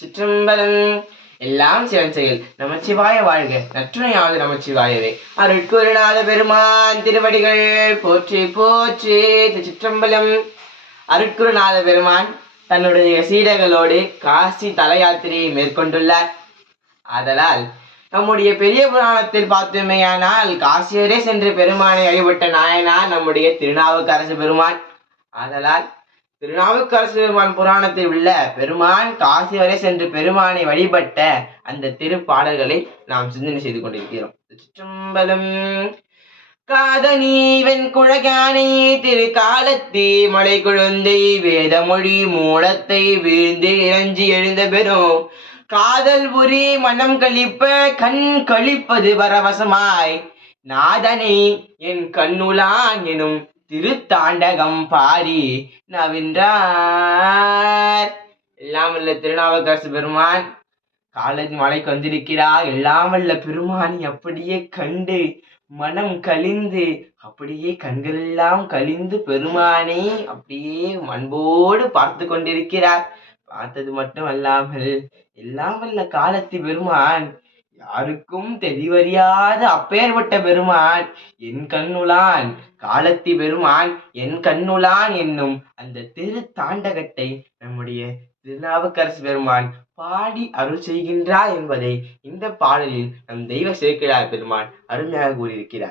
சிற்றம்பலம். எல்லாம் சிவன் செயல். நமச்சிவாய வாழ்க. நற்றுணையாவது நமச்சிவாயவே. அருட்குருநாத பெருமான் திருவடிகள் போற்றி போற்றி. சிற்றம்பலம். அருட்குருநாத பெருமான் தன்னுடைய சீடர்களோடு காசி தல யாத்திரையை மேற்கொண்டுள்ளார். ஆதலால் நம்முடைய பெரிய புராணத்தில் பார்த்தோமேயானால் காசியரே சென்று பெருமானை வழிபட்ட நாயனார் நம்முடைய திருநாவுக்கரசு பெருமான். ஆதலால் திருநாவுக்கரசு பெருமான் புராணத்தில் உள்ள பெருமான் காசி வரை சென்று பெருமானை வழிபட்ட அந்த திருப்பாடல்களை நாம் சிந்தனை செய்து கொண்டிருக்கிறோம். சிற்றம்பலம். காதனீவன் குழகானை திரு காலத்தே மலை குழந்தை வேதமொழி மூலத்தை வீழ்ந்து இறஞ்சி எழுந்த பெறும் காதல் புரி மனம் கழிப்ப கண் கழிப்பது பரவசமாய் நாதனை என் கண்ணுலான் எனும் திருத்தாண்டகம் பாடி நவின்றார். எல்லாம் வல்ல திருநாவுக்கரசு பெருமான் காலத்தி மலைக்கு வந்திருக்கிறார். எல்லாம் வல்ல பெருமானி அப்படியே கண்டு மனம் கழிந்து அப்படியே கண்களெல்லாம் கழிந்து பெருமானை அப்படியே அன்போடு பார்த்து கொண்டிருக்கிறார். பார்த்தது மட்டும் அல்லாமல் எல்லாம் வல்ல காலத்தி பெருமான் யாருக்கும் தெளிவறியாத அப்பேற்பட்ட பெருமான் என் கண்ணுளான் காலத்தி பெருமான் என் கண்ணுளான் என்னும் அந்த திரு தாண்டகத்தை நம்முடைய திருநாவுக்கரசு பெருமான் பாடி அருள் செய்கின்றார் என்பதை இந்த பாடலில் நம் தெய்வ சேக்கிழார் பெருமான் அருமையாக கூறியிருக்கிறார்.